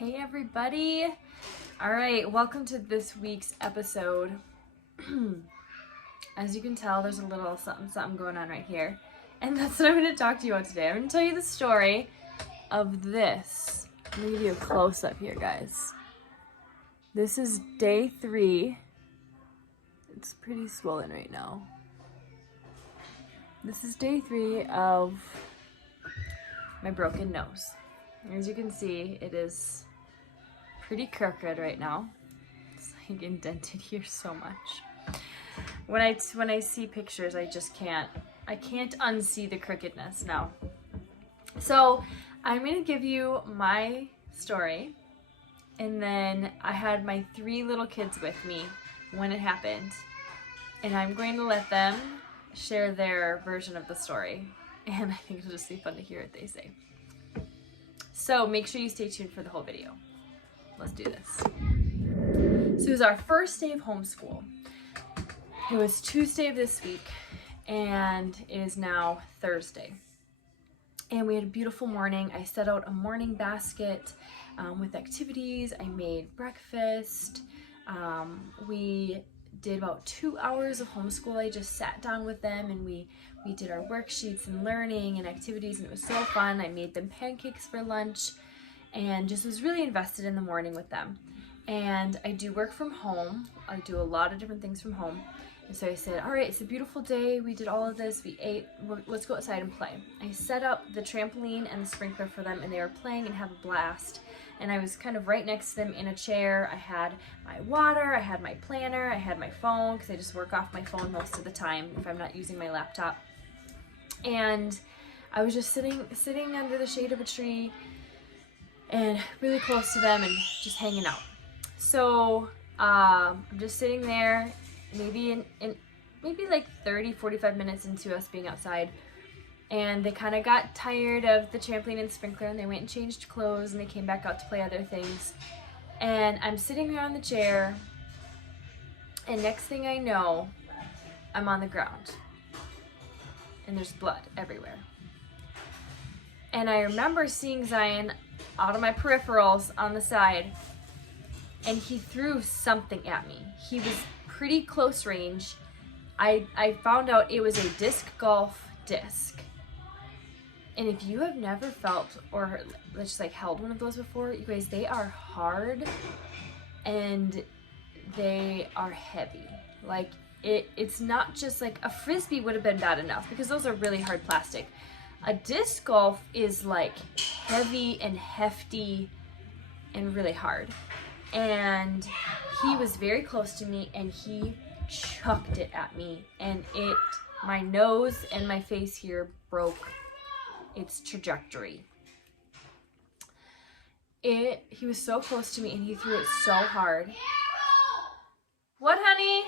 Hey everybody. All right, welcome to this week's episode. As you can tell, there's a little something going on right here. And that's what I'm going to talk to you about today. I'm going to tell you the story of this. I'm going to give you a close-up here, guys. This is day 3. It's pretty swollen right now. This is day 3 of my broken nose. As you can see, it is pretty crooked right now. It's like indented here so much. When I see pictures, I can't unsee the crookedness now. So I'm gonna give you my story, and then I had my 3 little kids with me when it happened, and I'm going to let them share their version of the story, and I think it'll just be fun to hear what they say. So make sure you stay tuned for the whole video. Let's do this. So it was our first day of homeschool. It was Tuesday of this week, and it is now Thursday. And we had a beautiful morning. I set out a morning basket with activities. I made breakfast. We did about 2 hours of homeschool. I just sat down with them and we did our worksheets and learning and activities, and it was so fun. I made them pancakes for lunch and just was really invested in the morning with them. And I do work from home. I do a lot of different things from home. And so I said, all right, it's a beautiful day. We did all of this. We ate. Let's go outside and play. I set up the trampoline and the sprinkler for them, and they were playing and have a blast. And I was kind of right next to them in a chair. I had my water, I had my planner, I had my phone, because I just work off my phone most of the time if I'm not using my laptop. And I was just sitting under the shade of a tree and really close to them and just hanging out. So I'm just sitting there, maybe maybe like 30-45 minutes into us being outside, and they kind of got tired of the trampoline and sprinkler, and they went and changed clothes, and they came back out to play other things. And I'm sitting there on the chair, and next thing I know, I'm on the ground, and there's blood everywhere. And I remember seeing Zion out of my peripherals on the side, and he threw something at me. He was pretty close range. I found out it was a disc golf disc. And if you have never felt or just like held one of those before, you guys, they are hard and they are heavy. Like it's not just like a frisbee would have been bad enough, because those are really hard plastic. A disc golf is like heavy and hefty and really hard. And he was very close to me, and he chucked it at me, and my nose and my face here broke its trajectory. He was so close to me, and he threw it so hard. What, honey?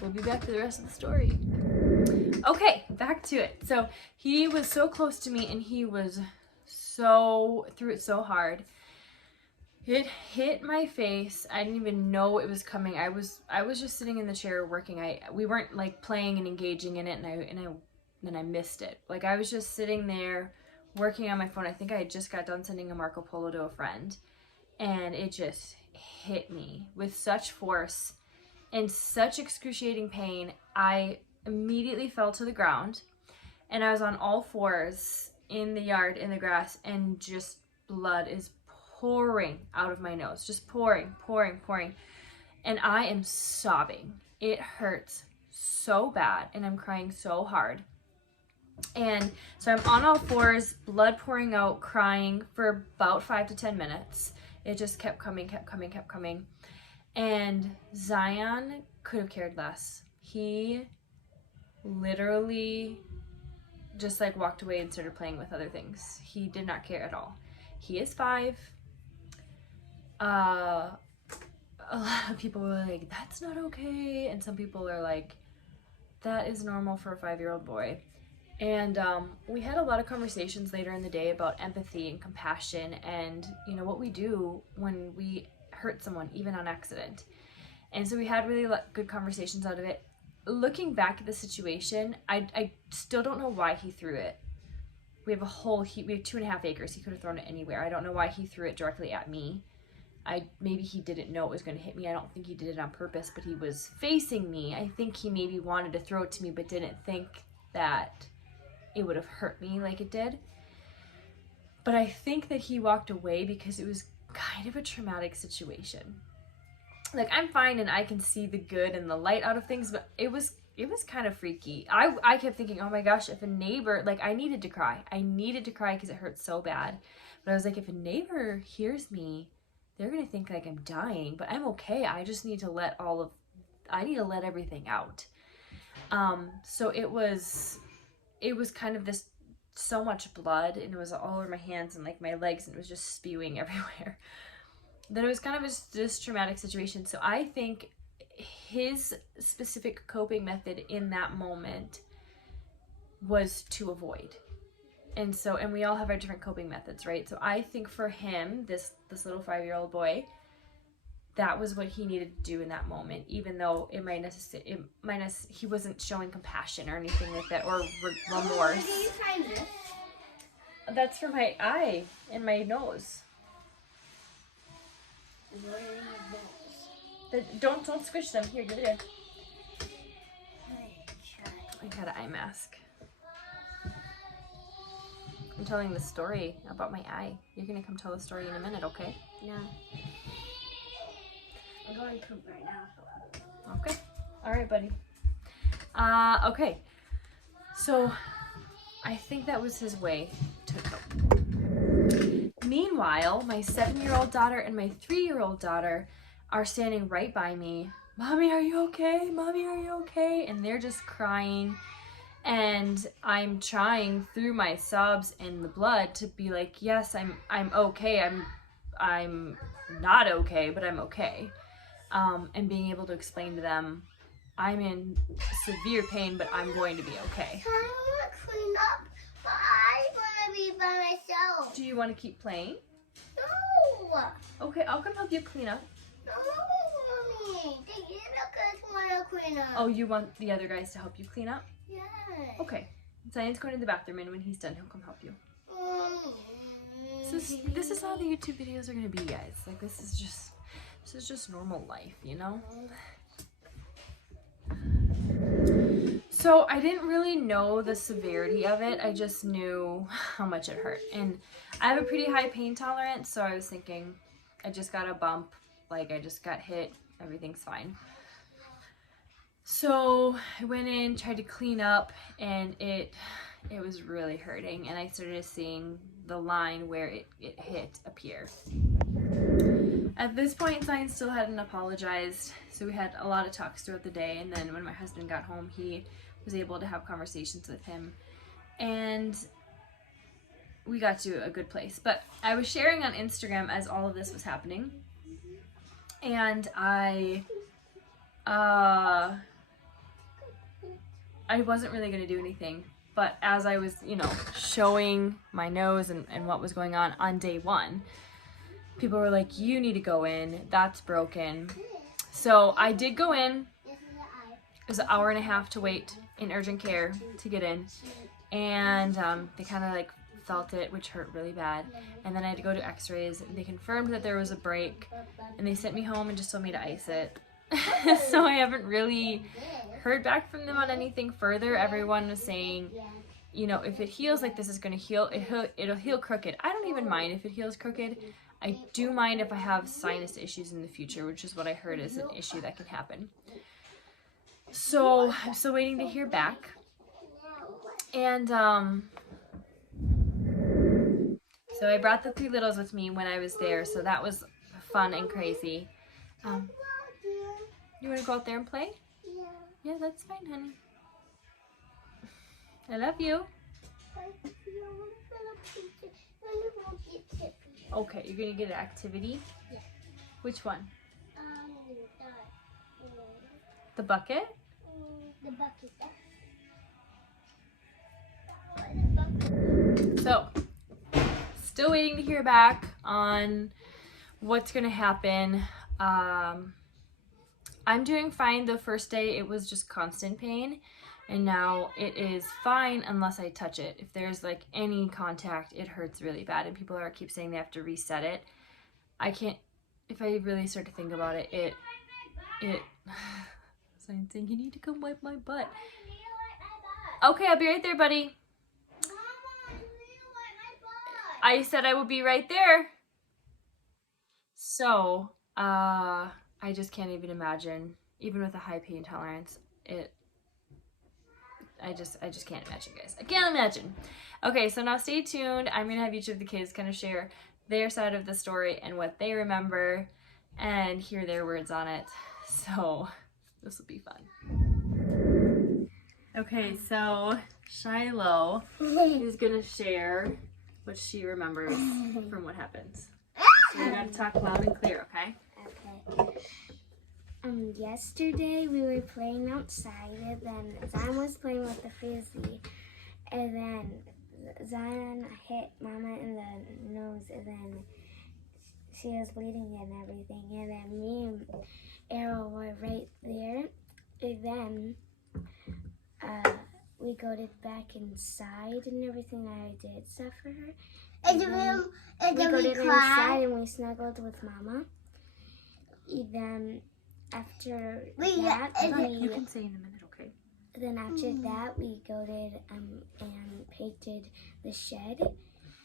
We'll be back to the rest of the story. Okay, back to it. So he was so close to me, and he threw it so hard. It hit my face. I didn't even know it was coming. I was just sitting in the chair working. We weren't like playing and engaging in it, and I missed it. Like, I was just sitting there working on my phone. I think I had just got done sending a Marco Polo to a friend, and it just hit me with such force and such excruciating pain. I immediately fell to the ground, and I was on all fours in the yard in the grass, and just blood is pouring out of my nose, just pouring, and I am sobbing. It hurts so bad, and I'm crying so hard. And so I'm on all fours, blood pouring out, crying for about 5 to 10 minutes. It just kept coming. And Zion could have cared less. He literally just like walked away and started playing with other things. He did not care at all. He is 5. A lot of people were like, that's not okay. And some people are like, that is normal for a 5-year-old boy. And we had a lot of conversations later in the day about empathy and compassion, and what we do when we hurt someone, even on accident. And so we had really good conversations out of it. Looking back at the situation, I still don't know why he threw it. we have 2.5 acres. He could have thrown it anywhere. I don't know why he threw it directly at me. Maybe he didn't know it was going to hit me. I don't think he did it on purpose, but he was facing me. I think he maybe wanted to throw it to me, but didn't think that it would have hurt me like it did. But I think that he walked away because it was kind of a traumatic situation. Like, I'm fine and I can see the good and the light out of things, but it was kind of freaky. I kept thinking, oh my gosh, if a neighbor, like, I needed to cry because it hurt so bad. But I was like, if a neighbor hears me, they're gonna think like I'm dying, but I'm okay. I just need to let everything out. So it was kind of this, so much blood, and it was all over my hands and like my legs, and it was just spewing everywhere. Then it was kind of this traumatic situation. So I think his specific coping method in that moment was to avoid. And we all have our different coping methods, right? So I think for him, this little 5-year-old boy, that was what he needed to do in that moment, even though he wasn't showing compassion or anything like that, or remorse. That's for my eye and my nose. Don't squish them. Here, give it here. I got an eye mask. I'm telling the story about my eye. You're gonna come tell the story in a minute, okay? No. I'm going to poop right now. Okay. All right, buddy. Okay. So I think that was his way to cope. Meanwhile, my 7-year-old daughter and my 3-year-old daughter are standing right by me. Mommy, are you okay? Mommy, are you okay? And they're just crying. And I'm trying through my sobs and the blood to be like, yes, I'm okay. I'm not okay, but I'm okay. And being able to explain to them, I'm in severe pain, but I'm going to be okay. I want to clean up, but I want to be by myself. Do you want to keep playing? No. Okay, I'll come help you clean up. No, Mommy. The other guys want to clean up. Oh, you want the other guys to help you clean up? Yes. Okay. Zions's going to the bathroom, and when he's done, he'll come help you. This is how the YouTube videos are going to be, guys. Like, this is just normal life, you know? So I didn't really know the severity of it. I just knew how much it hurt. And I have a pretty high pain tolerance, so I was thinking, I just got a bump, like I just got hit, everything's fine. So I went in, tried to clean up, and it was really hurting, and I started seeing the line where it hit appear. At this point, Zion still hadn't apologized, so we had a lot of talks throughout the day, and then when my husband got home, he was able to have conversations with him, and we got to a good place. But I was sharing on Instagram as all of this was happening, and I wasn't really going to do anything, but as I was, showing my nose and what was going on day 1, people were like, you need to go in, that's broken. So I did go in. It was an hour and a half to wait in urgent care to get in, and they kind of like felt it, which hurt really bad, and then I had to go to x-rays. They confirmed that there was a break, and they sent me home and just told me to ice it. So I haven't really heard back from them on anything further. Everyone was saying, if it heals like this is going to heal, it'll heal crooked. I don't even mind if it heals crooked. I do mind if I have sinus issues in the future, which is what I heard is an issue that can happen. So I'm still waiting to hear back. And so I brought the 3 littles with me when I was there, so that was fun and crazy. You want to go out there and play? Yeah. Yeah, that's fine, honey. I love you. Okay, you're gonna get an activity? Yeah. Which one? The bucket? The bucket. So, still waiting to hear back on what's gonna happen. I'm doing fine. The first day it was just constant pain, And now it is fine unless I touch it. If there's like any contact, it hurts really bad. And people keep saying they have to reset it. I can't, if I really start to think about it, so I'm saying, you need to come wipe my butt. Okay, I'll be right there, buddy. I said I would be right there. So, I just can't even imagine, even with a high pain tolerance, I just can't imagine, guys. I can't imagine. Okay, so now stay tuned. I'm gonna have each of the kids kind of share their side of the story and what they remember and hear their words on it. So this will be fun. Okay, so Shiloh is gonna share what she remembers from what happens. So you gotta talk loud and clear, okay? Okay. Yesterday we were playing outside, and then Zion was playing with the frisbee, and then Zion hit Mama in the nose, and then she was bleeding and everything, and then me and Arrow were right there, and then we got it back inside and everything. I did stuff for her. And then we got it inside and we snuggled with Mama. And then after that, you can say in a minute, okay? Then after that, we goated and painted the shed.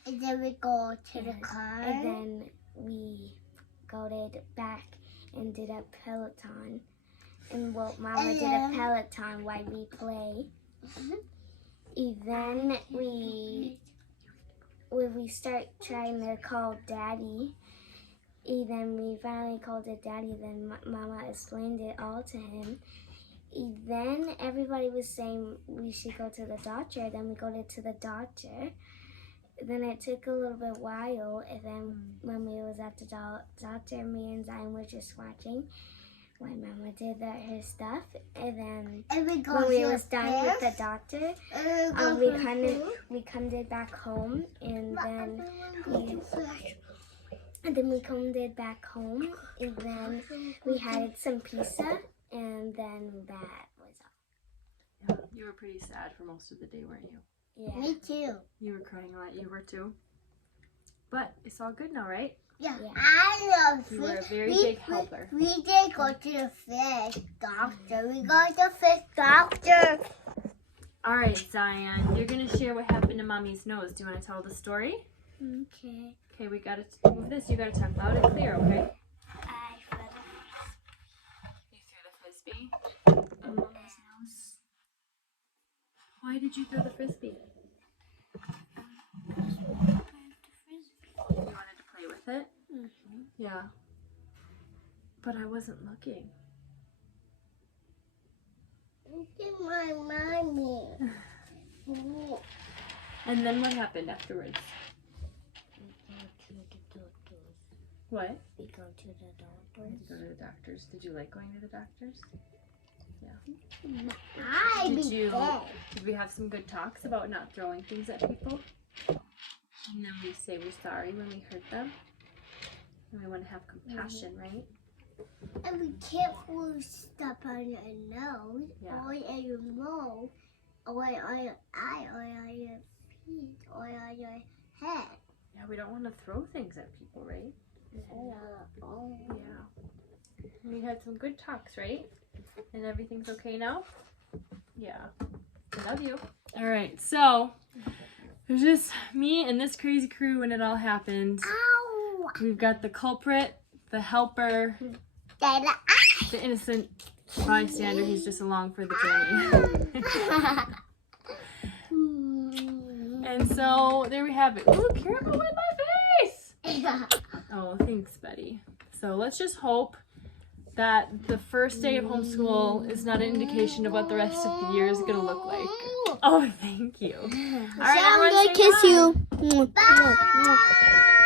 And then we go to the car. And then we goated back and did a Peloton. And Mama did a Peloton while we play. And then we start trying to call Daddy. And then we finally called it Daddy. Then Mama explained it all to him. And then everybody was saying we should go to the doctor. Then we go to the doctor. Then it took a little bit while. And then when we was at the doctor, me and Zion were just watching when Mama did her stuff. And then when we was done with the doctor, we come back home. And then we come back home. And then we had some pizza. And then that was all. Yeah, you were pretty sad for most of the day, weren't you? Yeah. Me too. You were crying a lot. You were too. But it's all good now, right? Yeah. I love You were a very big helper. We did go to the fish doctor. We got the fish doctor. All right, Zion. You're going to share what happened to Mommy's nose. Do you want to tell the story? Okay. Okay, we got to move this. You got to talk loud and clear, okay? Why did you throw the frisbee? You wanted to play with it? Mm-hmm. Yeah. But I wasn't looking. Look at my mommy. And then what happened afterwards? We go to the doctors. What? We go to the doctors. You go to the doctors. Did you like going to the doctors? Yeah. Did we have some good talks about not throwing things at people? And then we say we're sorry when we hurt them. And we want to have compassion, right? And be careful stuff on your nose, or on your mouth, or on your eye, or on your feet, or on your head. Yeah, we don't want to throw things at people, right? Yeah. We had some good talks, right? And everything's okay now? Yeah. I love you. All right, so it was just me and this crazy crew when it all happened. Ow! We've got the culprit, the helper, the innocent bystander. He's just along for the journey. And so there we have it. Ooh, careful with my face! Oh, thanks, buddy. So let's just hope that the first day of homeschool is not an indication of what the rest of the year is going to look like. Oh, thank you. All right, I'm going to kiss you. Bye.